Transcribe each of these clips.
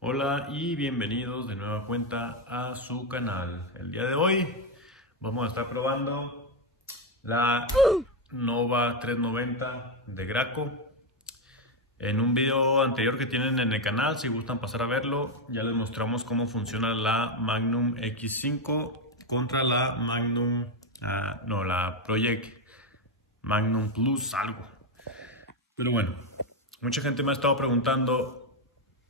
Hola y bienvenidos de nueva cuenta a su canal. El día de hoy vamos a estar probando la Nova 390 de Graco. En un video anterior que tienen en el canal, si gustan pasar a verlo, ya les mostramos cómo funciona la Magnum X5 contra la Magnum, la Project Magnum Plus algo. Pero bueno, mucha gente me ha estado preguntando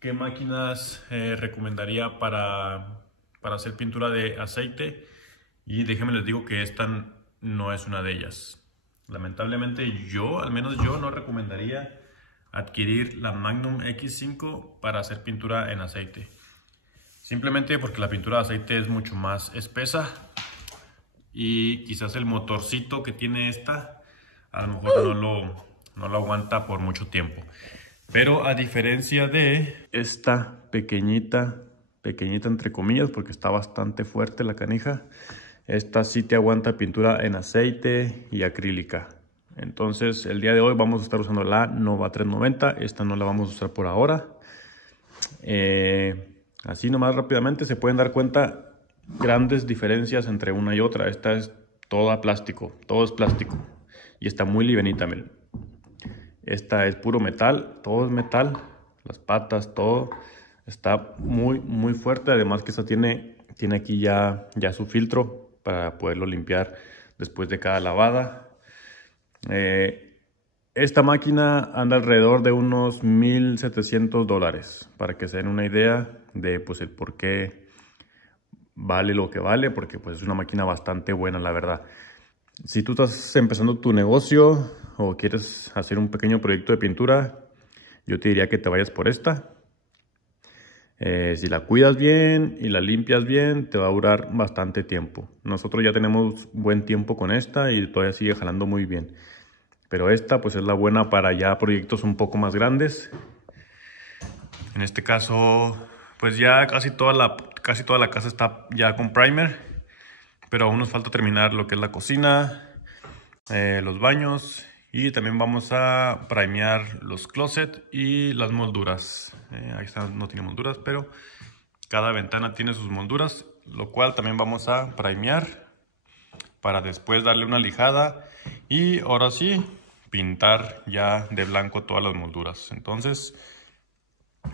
qué máquinas recomendaría para hacer pintura de aceite, y déjenme les digo que esta no es una de ellas. Lamentablemente al menos yo no recomendaría adquirir la Magnum X5 para hacer pintura en aceite. Simplemente porque la pintura de aceite es mucho más espesa y quizás el motorcito que tiene esta a lo mejor no lo aguanta por mucho tiempo. Pero a diferencia de esta pequeñita entre comillas, porque está bastante fuerte la canija, esta sí te aguanta pintura en aceite y acrílica. Entonces el día de hoy vamos a estar usando la Nova 390, esta no la vamos a usar por ahora. Así nomás rápidamente se pueden dar cuenta grandes diferencias entre una y otra. Esta es toda plástico, todo es plástico y está muy livianita, miren. Esta es puro metal, todo es metal, las patas, todo está muy fuerte. Además que esta tiene aquí ya su filtro para poderlo limpiar después de cada lavada. Esta máquina anda alrededor de unos $1,700, para que se den una idea de pues el por qué vale lo que vale, porque pues es una máquina bastante buena, la verdad. Si tú estás empezando tu negocio o quieres hacer un pequeño proyecto de pintura, yo te diría que te vayas por esta. Si la cuidas bien y la limpias bien, te va a durar bastante tiempo. Nosotros ya tenemos buen tiempo con esta y todavía sigue jalando muy bien. Pero esta pues es la buena para ya proyectos un poco más grandes. En este caso pues ya casi toda la casa está ya con primer. Pero aún nos falta terminar lo que es la cocina, los baños, y también vamos a primear los closets y las molduras. Ahí está, no tiene molduras, pero cada ventana tiene sus molduras, lo cual también vamos a primear para después darle una lijada y ahora sí pintar ya de blanco todas las molduras. Entonces,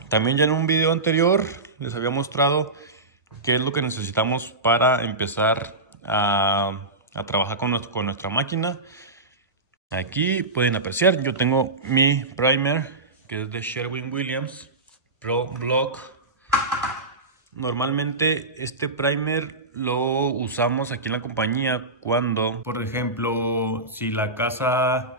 también ya en un video anterior les había mostrado qué es lo que necesitamos para empezar a trabajar con nuestra máquina. Aquí pueden apreciar, yo tengo mi primer, que es de Sherwin-Williams Pro Block. Normalmente este primer lo usamos aquí en la compañía cuando, por ejemplo, si la casa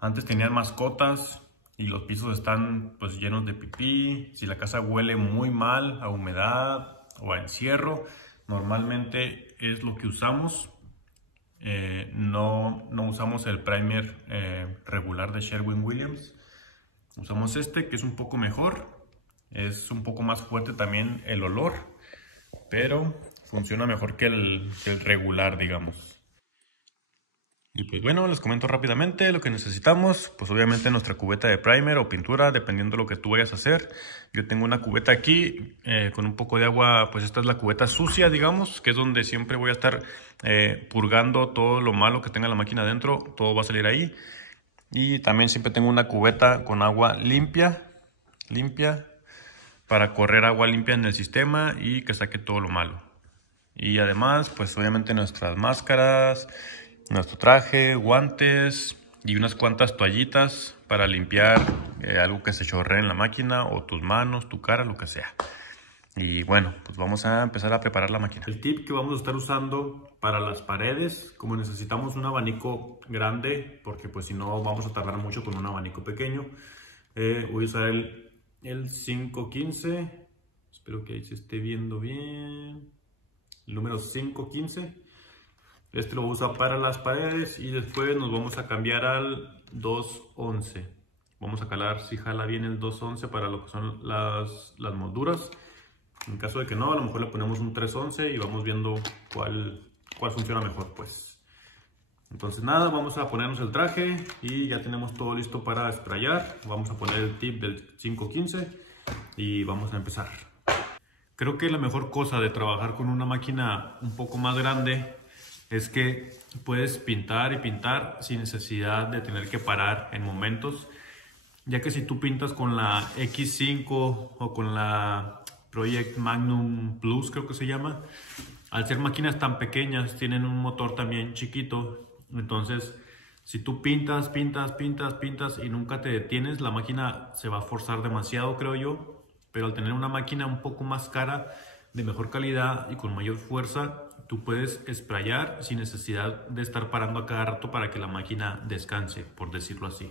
antes tenía mascotas y los pisos están pues llenos de pipí, si la casa huele muy mal a humedad o a encierro, normalmente es lo que usamos. No usamos el primer regular de Sherwin-Williams. Usamos este, que es un poco mejor. Es un poco más fuerte también el olor, pero funciona mejor que el regular, digamos. Y pues bueno, les comento rápidamente lo que necesitamos. Pues obviamente nuestra cubeta de primer o pintura, dependiendo de lo que tú vayas a hacer. Yo tengo una cubeta aquí con un poco de agua. Pues esta es la cubeta sucia, digamos, que es donde siempre voy a estar purgando todo lo malo que tenga la máquina adentro. Todo va a salir ahí. Y también siempre tengo una cubeta con agua limpia, para correr agua limpia en el sistema y que saque todo lo malo. Y además, pues obviamente nuestras máscaras, nuestro traje, guantes y unas cuantas toallitas para limpiar algo que se chorree en la máquina, o tus manos, tu cara, lo que sea. Y bueno, pues vamos a empezar a preparar la máquina. El tip que vamos a estar usando para las paredes, como necesitamos un abanico grande, porque pues si no vamos a tardar mucho con un abanico pequeño, voy a usar el 515. Espero que ahí se esté viendo bien. El número 515. Este lo voy a usar para las paredes y después nos vamos a cambiar al 211. Vamos a calar si jala bien el 211 para lo que son las molduras. En caso de que no, a lo mejor le ponemos un 311 y vamos viendo cuál funciona mejor, pues. Entonces nada, vamos a ponernos el traje y ya tenemos todo listo para sprayar. Vamos a poner el tip del 515 y vamos a empezar. Creo que la mejor cosa de trabajar con una máquina un poco más grande es que puedes pintar y pintar sin necesidad de tener que parar en momentos, ya que si tú pintas con la X5 o con la Project Magnum Plus, creo que se llama, al ser máquinas tan pequeñas, tienen un motor también chiquito, entonces si tú pintas y nunca te detienes, la máquina se va a forzar demasiado, creo yo. Pero al tener una máquina un poco más cara, de mejor calidad y con mayor fuerza, tú puedes sprayar sin necesidad de estar parando a cada rato para que la máquina descanse, por decirlo así.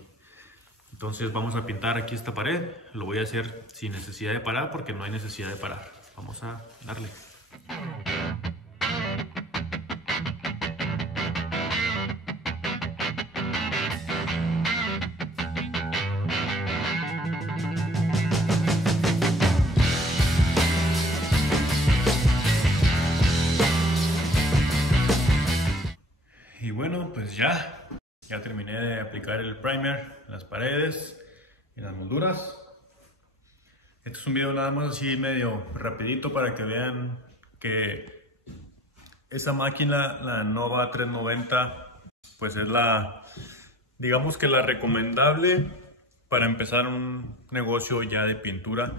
Entonces vamos a pintar aquí esta pared. Lo voy a hacer sin necesidad de parar porque no hay necesidad de parar. Vamos a darle. Y bueno, pues ya terminé de aplicar el primer en las paredes y en las molduras. Este es un video nada más así medio rapidito para que vean que esa máquina, la Nova 390, pues es digamos que la recomendable para empezar un negocio ya de pintura.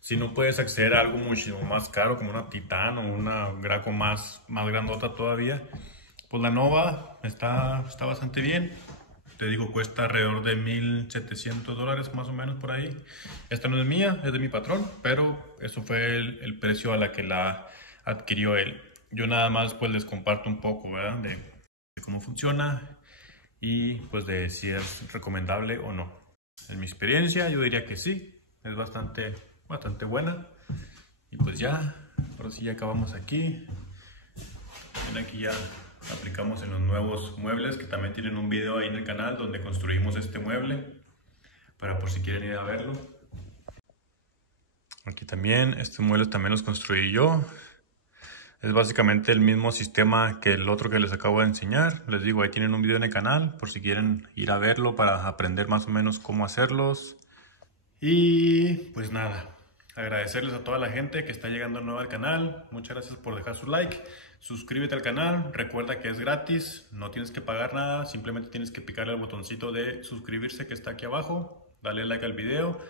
Si no puedes acceder a algo muchísimo más caro como una Titan o una Graco más grandota todavía, pues la Nova está bastante bien. Te digo, cuesta alrededor de $1,700 más o menos por ahí. Esta no es mía, es de mi patrón, pero eso fue el precio a la que la adquirió él. Yo nada más pues les comparto un poco, ¿verdad? De cómo funciona y pues de si es recomendable o no. En mi experiencia yo diría que sí, es bastante buena. Y pues ya, ahora sí ya acabamos aquí. Aquí ya aplicamos en los nuevos muebles, que también tienen un video ahí en el canal donde construimos este mueble, para por si quieren ir a verlo. Aquí también, este mueble también los construí yo. Es básicamente el mismo sistema que el otro que les acabo de enseñar. Les digo, ahí tienen un video en el canal por si quieren ir a verlo para aprender más o menos cómo hacerlos. Y pues nada, agradecerles a toda la gente que está llegando nueva al canal. Muchas gracias por dejar su like. Suscríbete al canal, recuerda que es gratis, no tienes que pagar nada, simplemente tienes que picarle al botoncito de suscribirse que está aquí abajo, dale like al video,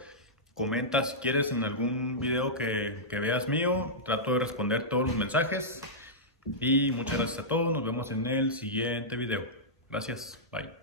comenta si quieres en algún video que veas mío, trato de responder todos los mensajes y muchas gracias a todos, nos vemos en el siguiente video. Gracias, bye.